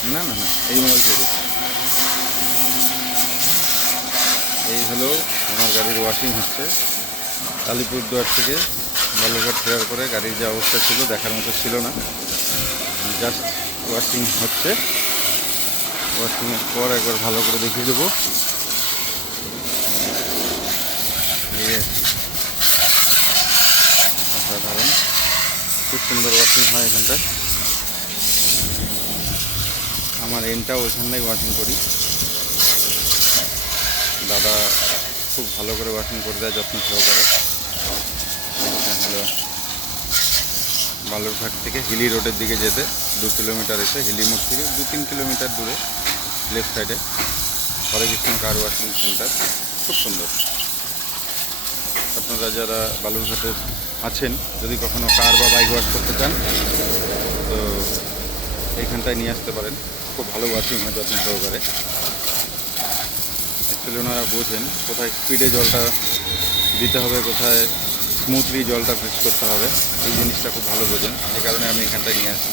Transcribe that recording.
না না না, এই মোবাইল থেকে। এই হলো আমার গাড়ির ওয়াশিং হচ্ছে। আলিপুরদুয়ার থেকে বালুরঘাট ফেরার পরে গাড়ির যে অবস্থা ছিল দেখার মতো ছিল না। জাস্ট ওয়াশিং হচ্ছে। ওয়াশিংয়ের পর একবার ভালো করে দেখিয়ে দেবো। এই অসাধারণ, খুব সুন্দর ওয়াশিং হয় এখানটায়। আমার এনটাও ওইখানটাই ওয়াশিং করি। দাদা খুব ভালো করে ওয়াশিং করে দেয়, যত্ন সহকারে। এটা হলো বালুরঘাট থেকে হিলি রোডের দিকে যেতে 2 কিলোমিটার এসে হিলি মোড় থেকে 2-3 কিলোমিটার দূরে লেফট সাইডে হরেকৃষ্ণ কার ওয়াশিং সেন্টার, খুব সুন্দর। আপনারা যারা বালুরঘাটের আছেন, যদি কখনো কার বা বাইক ওয়াশ করতে চান তো এইখানটায় নিয়ে আসতে পারেন। খুব ভালো ওয়াশিং হয় যত্ন সহকারে। অ্যাকচুয়ালি ওনারা বোঝেন কোথায় স্পিডে জলটা দিতে হবে, কোথায় স্মুথলি জলটা ফ্রেশ করতে হবে, এই জিনিসটা খুব ভালো বোঝেন। এই কারণে আমি এখানটায় নিয়ে আসি।